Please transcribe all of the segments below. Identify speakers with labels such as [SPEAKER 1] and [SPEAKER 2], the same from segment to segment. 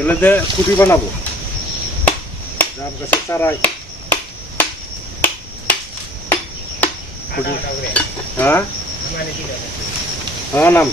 [SPEAKER 1] এগুলো দিয়ে কুটি বানাবো। জাম গাছের চারাই হ্যাঁ হ্যাঁ নাম।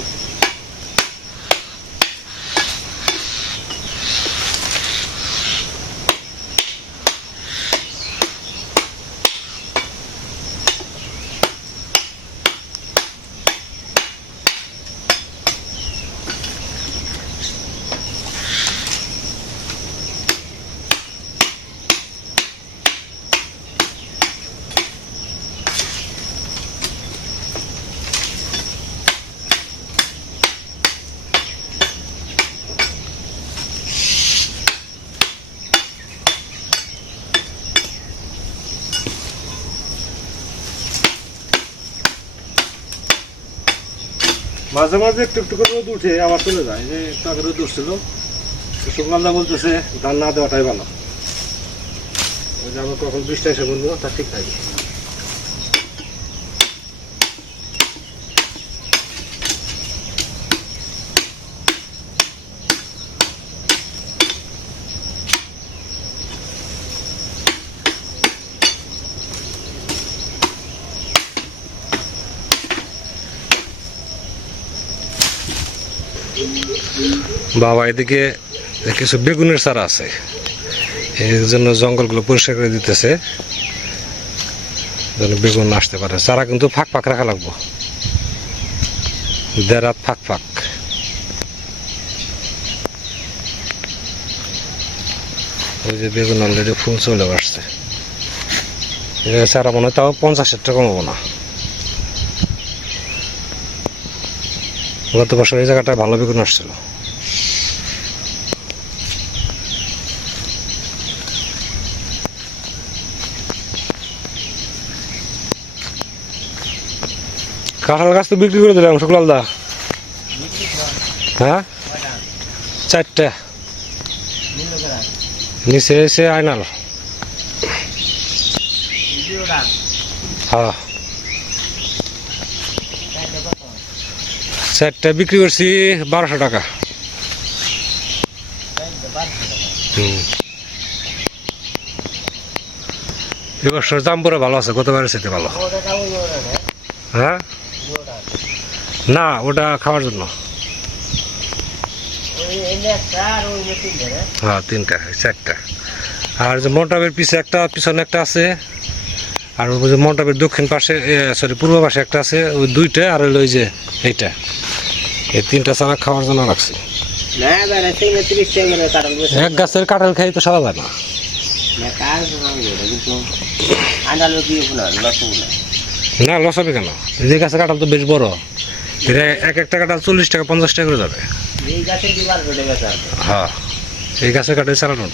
[SPEAKER 1] মাঝে মাঝে একটু একটু করে রোদ উঠে আবার চলে যায়। যে একটু আগে রোদ উঠছিল। সুকালদা বলতেছে, ধান না দেওয়াটাই ভালো। ওই যে আমি কখন বৃষ্টি এসে বলব তা ঠিক থাকে
[SPEAKER 2] বাবা এদিকে কিছু বেগুনের চারা আছে। এর জন্য জঙ্গলগুলো পরিষ্কার করে দিতেছে। যেন বেগুন আসতে পারে। চারা কিন্তু ফাঁক ফাঁক রাখা লাগবো। দেড়াত ফাঁক ফাঁক। ওই যে বেগুন অলরেডি ফুল চলে আসছে। চারা মনে হয় তাও পঞ্চাশের টাকা কমাবো না। গত বছর এই জায়গাটায় ভালো বেগুন আসছিল। কাঁঠাল গাছ তো বিক্রি করে দিলাম শুক্লাল দা। হ্যাঁ? চারটা। নিচে এসে আয়নাল। হ্যাঁ। চারটা বিক্রি করছি বারোশো টাকা। এবছর দাম পরে ভালো আছে, গতবারের সাথে ভালো। হ্যাঁ? না, ওটা খাওয়ার জন্য। হ্যাঁ তিনটা চারটা। আর যে মন্টাপের পিছে একটা, পিছনে একটা আছে। আর মন্টাপের দক্ষিণ পাশে সরি পূর্ব পাশে একটা আছে, ওই দুইটা, আর হলো ওই যে এইটা। এই তিনটা চারা খাওয়ার জন্য রাখছি। এক গাছের কাঁঠাল খাই তো সারা যায় না।
[SPEAKER 3] না লস
[SPEAKER 2] হবে কেন? এই যে গাছের কাঁঠাল তো বেশ বড়। এক একটা কাঁঠাল চল্লিশ টাকা পঞ্চাশ টাকা করে যাবে।
[SPEAKER 3] আর
[SPEAKER 2] হ্যাঁ এই গাছের কাঠে চালানো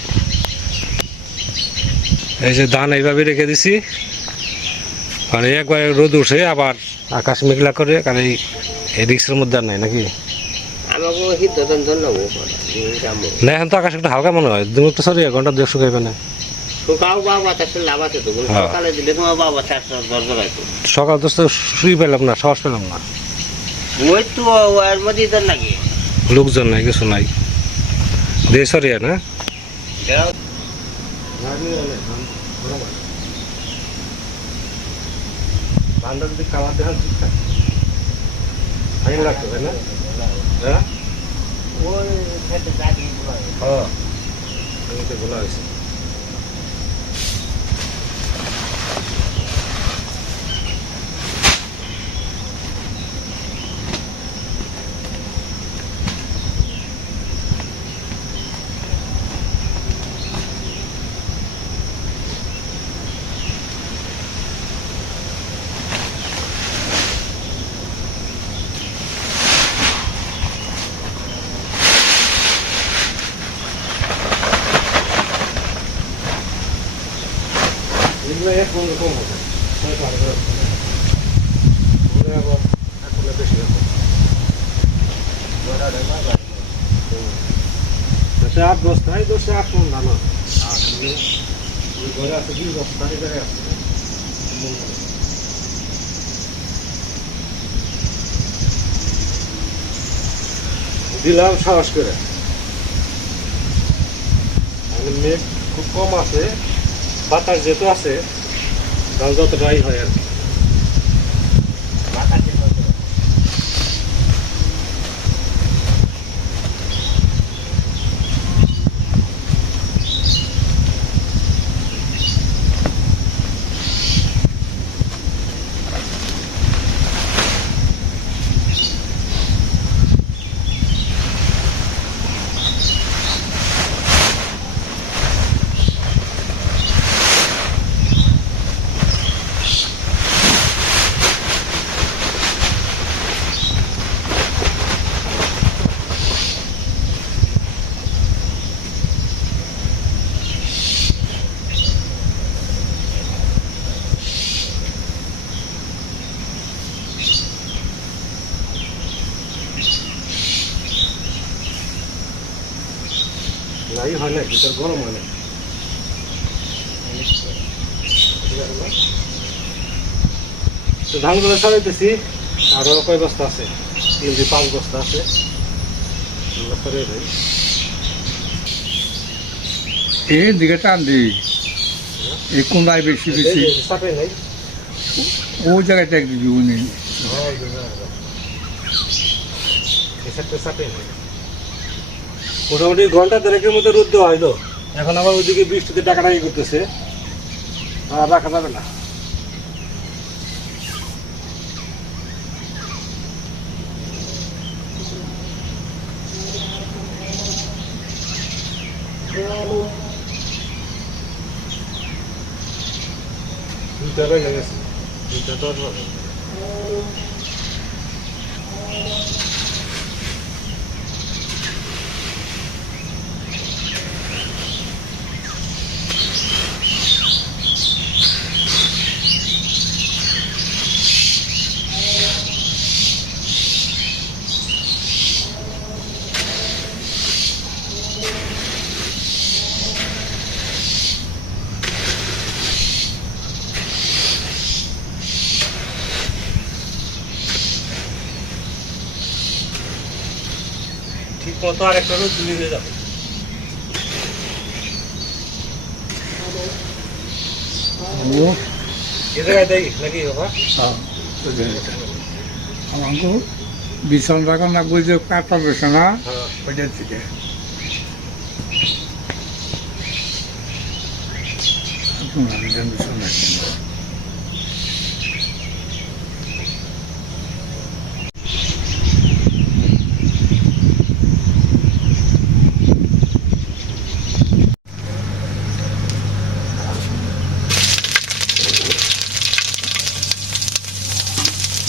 [SPEAKER 2] এই যে ধান এইভাবে রেখে দিছি। মানে একবার রোদ উঠে আবার আকাশ মেঘলা করে কারণ এই এই রিক্সের মধ্যে আর নাই নাকি? না এখন তো আকাশ একটু হালকা মনে হয়। দু একটা সরি ঘণ্টা দেড় শুকাইবে না। হ্যাঁ।
[SPEAKER 3] সকালে
[SPEAKER 2] সকাল তো শুই পেলাম না সাহস পেলাম না। লোকজন নাই কিছু নাই। দিয়ে সরিয়া না? ধানটা যদি কালার দেখান ঠিকঠাক ফাইন লাগতো তাই না? হ্যাঁ?
[SPEAKER 3] ওই খেতে জাগি
[SPEAKER 2] হ্যাঁ। বলা হয়েছে এগুলো এক পনেরো কম হবে ছয় টাকা করে হবে। ওগুলো আবার এক পনেরো বেশি হবে তাতে আট বস্তায় দশে আট মন ধান। আর ঘরে আছে দুই বস্তা, এই আছে। দিলাম সাহস করে। মেঘ খুব কম আছে, বাতাস যেহেতু আছে ধান যতটাই হয় আর কি নাই হয় না ভিতর গরম হয় না। তো ধানগুলো সরাইতেছি আরও কয় বস্তা আছে? তিন থেকে পাঁচ বস্তা আছে।
[SPEAKER 4] এই দিকে টান দি। এই কোনায় বেশি বেশি
[SPEAKER 2] যে চাপে নাই।
[SPEAKER 4] ওই জায়গাটা একটু নেই
[SPEAKER 2] এই সাইডটা চাপে নাই। মোটামুটি ঘণ্টা দেড়েকের মধ্যে রোদ দেওয়া হইল। এখন আবার ওইদিকে বৃষ্টিতে ডাকাডাকি করতেছে। আর রাখা যাবে না। বেজে গেছে। দুইটা দশ মতো আর একটা তুলি হয়ে যাবে।
[SPEAKER 4] আমাকে বিছান বাগান না বুঝে কাটা বেছে না
[SPEAKER 2] হ্যাঁ?
[SPEAKER 4] ওইটার থেকে বিছান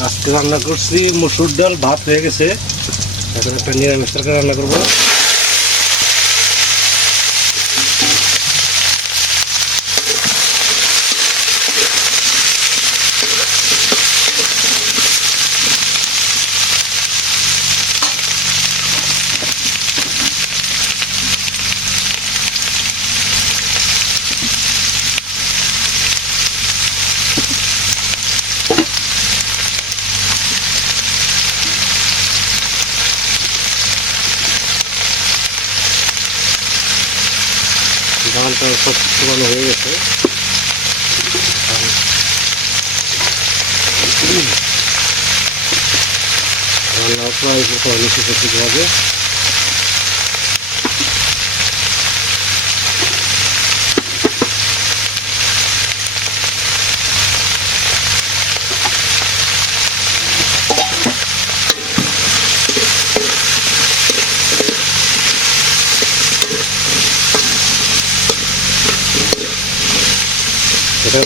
[SPEAKER 2] আজকে রান্না করছি মসুর ডাল ভাত হয়ে গেছে। এখন একটা নিরামিষ তরকারি রান্না করব। রান্না প্রায় মোটামুটি শেষের দিকে হবে।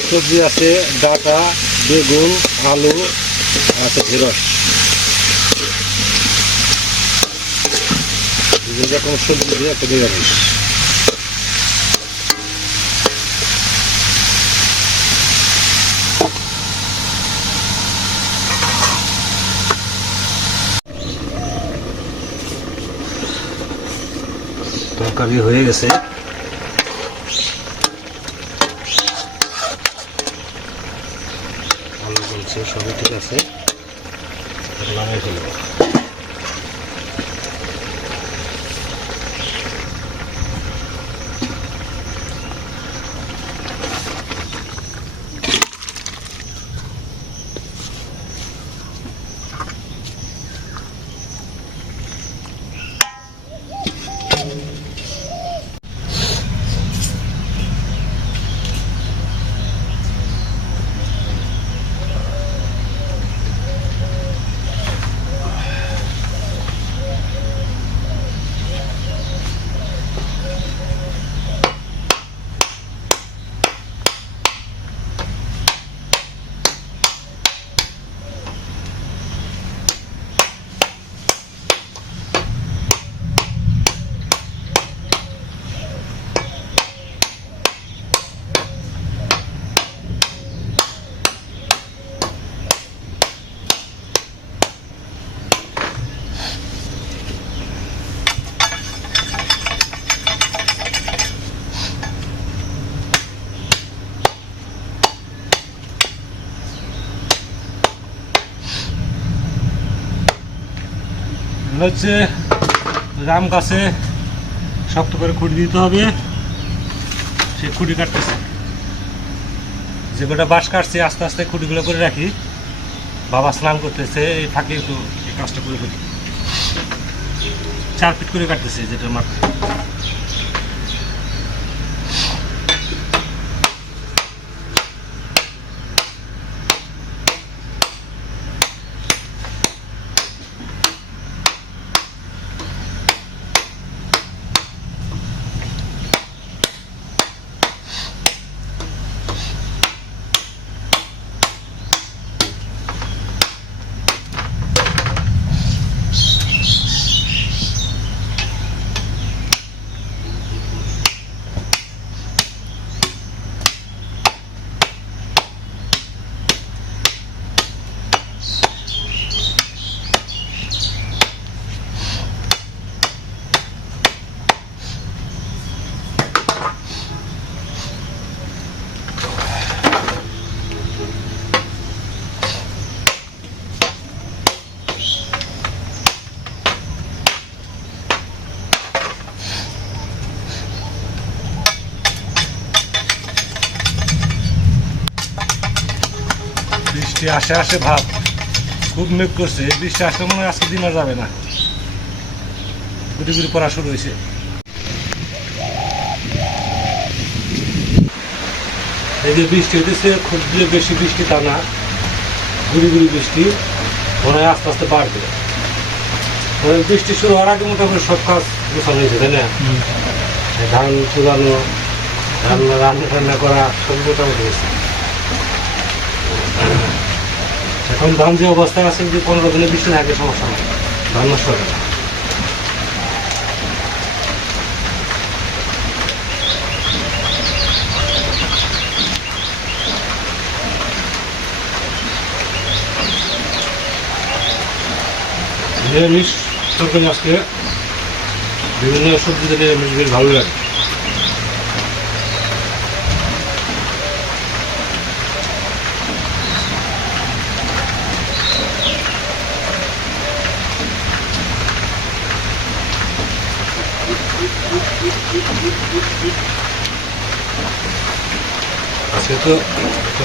[SPEAKER 2] সবজি আছে ডাটা বেগুন আলু আছে ঢেঁড়স। já Ancak onu a bir yere koyuyoruz. তরকারি হয়ে গেছে হচ্ছে, রাম গাছে শক্ত করে খুঁটি দিতে হবে। সে খুঁটি কাটতেছে। যে কটা বাঁশ কাটছে, আস্তে আস্তে খুঁটিগুলো করে রাখি। বাবা স্নান করতেছে, এই ফাঁকে একটু এই কাজটা করে ফেলি। চার ফিট করে কাটতেছে, যেটা মাত্র। বৃষ্টি আসে আসে ভাব। খুব মেঘ করছে। বৃষ্টি আসলে মনে হয় আজকে দিন আর যাবে না। গুটি গুটি পড়া শুরু হয়েছে। এই যে বৃষ্টি হইতেছে খুব যে বেশি বৃষ্টি তা না। গুড়ি গুড়ি বৃষ্টি মনে হয় আস্তে আস্তে বাড়বে। মানে বৃষ্টি শুরু হওয়ার আগে মোটামুটি সব কাজ গোছানো হয়েছে তাই না? ধান চুলানো ধান রান্না টান্না করা সব মোটামুটি হয়েছে। এখন ধান যে অবস্থায় আছে যে পনেরো দিনে বৃষ্টি থাকে সমস্যা নেই ধান নষ্ট হবে না। নিরামিষ আজকে বিভিন্ন সবজি থেকে বেশ ভালো লাগে। আজকে তো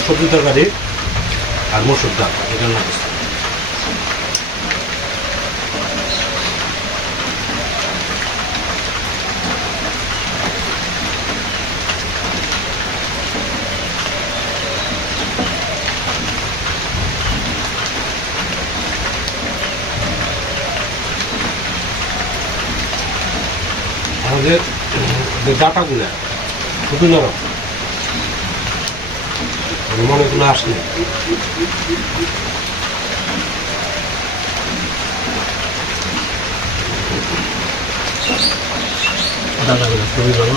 [SPEAKER 2] সবজি তরকারি আর মসুর ডাল এটা না আমাদের যে ডাটাগুলো খুবই নরম। মনে কোনো আসলে ডাটাগুলো খুবই ভালো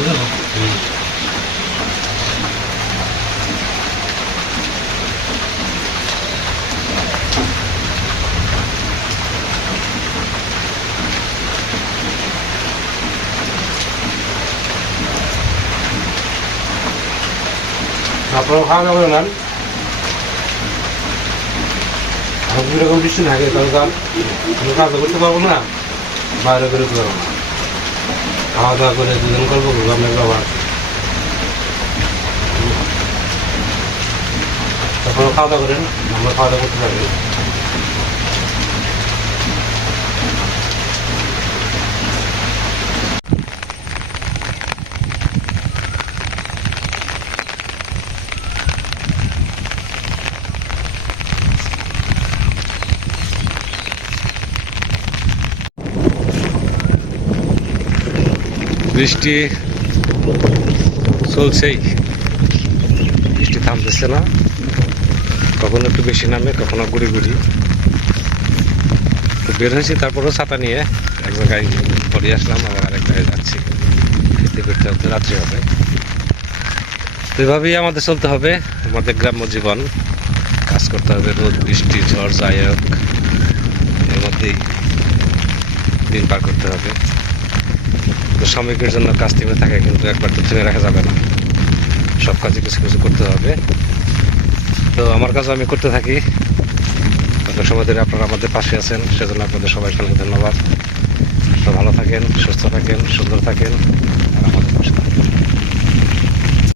[SPEAKER 2] আপনারা খাওয়া দাওয়া করে নেন। আর যদি এরকম তাহলে তো কাজ করতে পারব না, বাইরে বেরোতে পারব না। খাওয়া দাওয়া করে দুজন করব, আপনার খাওয়া দাওয়া করেন, আমরা খাওয়া দাওয়া করতে পারি বৃষ্টি চলছেই। বৃষ্টি থামতেছে না। কখনো একটু বেশি নামে, কখনো গুড়ি গুড়ি। তো বের হয়েছি, তারপরেও ছাতা নিয়ে এক জায়গায় পরে আসলাম, আবার আরেক জায়গায় যাচ্ছি। খেতে করতে করতে রাত্রি হবে। তো এভাবেই আমাদের চলতে হবে, আমাদের গ্রাম্য জীবন। কাজ করতে হবে, রোদ, বৃষ্টি, ঝড়, যাই হোক। এর মধ্যেই দিন পার করতে হবে। তো জন্য কাজ থেমে থাকে, কিন্তু একবার তো থেমে রাখা যাবে না। সব কাজে কিছু কিছু করতে হবে। তো আমার কাজও আমি করতে থাকি। সমাজের আপনারা আমাদের পাশে আছেন, সেজন্য আপনাদের সবাইকে অনেক ধন্যবাদ। ভালো থাকেন, সুস্থ থাকেন, সুন্দর থাকেন, আর আমাদের পাশে থাকেন।